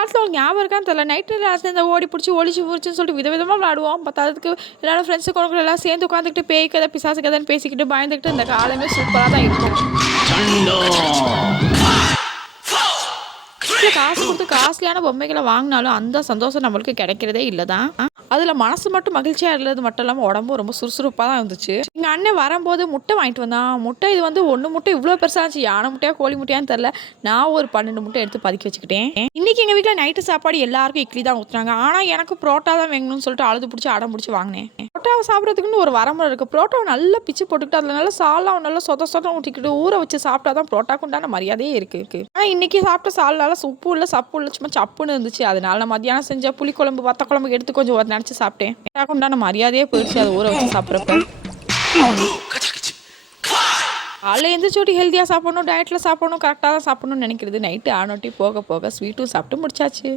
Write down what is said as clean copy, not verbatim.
காலத்தில் உங்களுக்கு ஞாபகம் இருக்கான்னு தெரியல, நைட்டு லாஸ்ட்டில் இந்த ஓடி பிடிச்சி ஒளிச்சு பிடிச்சின்னு சொல்லிட்டு விதவிதமாக விளாடுவோம். பத்தாததுக்கு எல்லாரும் ஃப்ரெண்ட்ஸு கூட எல்லாம் சேர்ந்து உட்காந்துக்கிட்டு பேய் கதை பிசாசு கதைன்னு பேசிக்கிட்டு பயந்துக்கிட்டு இந்த காலமே சூப்பராக தான் இருக்கும். காசு கொடுத்து காஸ்ட்லியான பொம்மைகளை வாங்கினாலும் அந்த சந்தோஷம் நம்மளுக்கு கிடைக்கிறதே இல்லை தான். அதில் மனசு மட்டும் மகிழ்ச்சியாக இருந்தது மட்டும் இல்லாமல் உடம்பும் ரொம்ப சுறுசுறுப்பாக தான் இருந்துச்சு. எங்கள் அண்ணன் வரும்போது முட்டை வாங்கிட்டு வந்தான். முட்டை இது வந்து ஒன்று முட்டை இவ்வளோ பெருசாக இருந்துச்சு. யானை முட்டையா கோழி முட்டையான்னு தெரில. நான் ஒரு 12 முட்டை எடுத்து பதுக்கி வச்சுக்கிட்டேன். இன்றைக்கி எங்கள் வீட்டில் நைட்டு சாப்பாடு எல்லாருக்கும் இட்லி தான் ஊற்றுறாங்க. ஆனால் எனக்கு புரோட்டா தான் வேணும்னு சொல்லிட்டு அழுது பிடிச்சி அடம் பிடிச்சி வாங்கினேன். புரோட்டாவை சாப்பிட்றதுக்குன்னு ஒரு வரமுறை இருக்குது. புரோட்டாவை நல்லா பிச்சு போட்டுக்கிட்டு அதில் நல்லா சால்லாம் நல்லா சொத ஊற்றிக்கிட்டு ஊற வச்சு சாப்பிட்டா தான் புரோட்டாக்கு உண்டான மரியாதையே இருக்குது. ஆனால் இன்றைக்கி சாப்பிட்ட சால்னால உப்பு இல்லை சப்பு இல்லை சும்மா சப்புன்னு இருந்துச்சு. அதனால நான் மத்தியானம் செஞ்ச புளிக்குழம்பு வத்த குழம்பு எடுத்து கொஞ்சம் நினச்சி சாப்பிட்டேன். உண்டான மரியாதையே போயிடுச்சு அதை ஊற வச்சு சாப்பிட்றப்ப. காலைல எந்திரிச்சோட்டி ஹெல்த்தியாக சாப்பிடணும், டயட்டில் சாப்பிடணும், கரெக்டாக தான் சாப்பிடணும்னு நினைக்கிறது. நைட்டு ஆனோட்டி போக போக ஸ்வீட்டும் சாப்பிட்டு முடிச்சாச்சு.